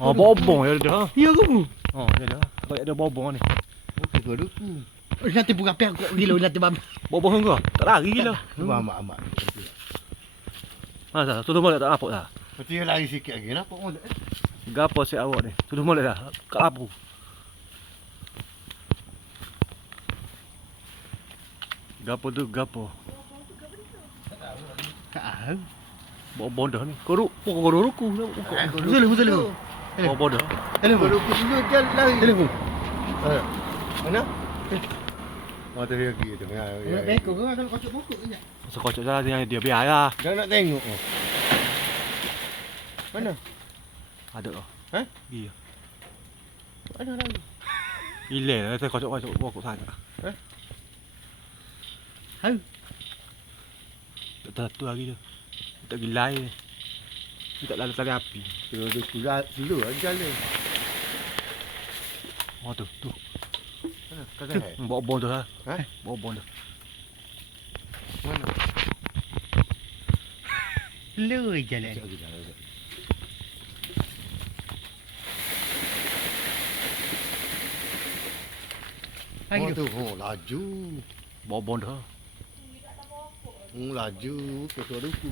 Oh, bobong ya dia. Ya ke? Oh, ya dia. Tak ada bobong ni. Okey, gua duku. Nanti buka pihak kok gila nanti bam. Bobong ke? Tak lari gila. Amak. Masa tu molek tak apa dah. Mesti lari sikit lagi nampak molek. Gapo si awak ni? Tu molek dah. Kat apa? Gapo tu gapo? Ah. Bobong dah ni. Koruk, koruk ruku. Betul. Bobong dah. Telefon. Gua duku dulu jalan lari. Telefon. Mana? Oh, tu lagi tu. Ya. Nak tengok ke kalau kocok pokok ke? Masa kocok jalan dia biar lah. Dah nak tengok. Mana? Ada oh. Ha? Iya. Mana lagi? Hilang saya kocok pokok sana. Hai. Tak tu lagi tu. Tak gila ni. Tak lalu tali api. Tu sudah dulu jalan. Oh tu. Mana? Kagak. Bobong tu lah. Ha? Bobong tu. Mana? Lu jalan. Oh tu, laju. Bobong tu. Laju ke suara duku.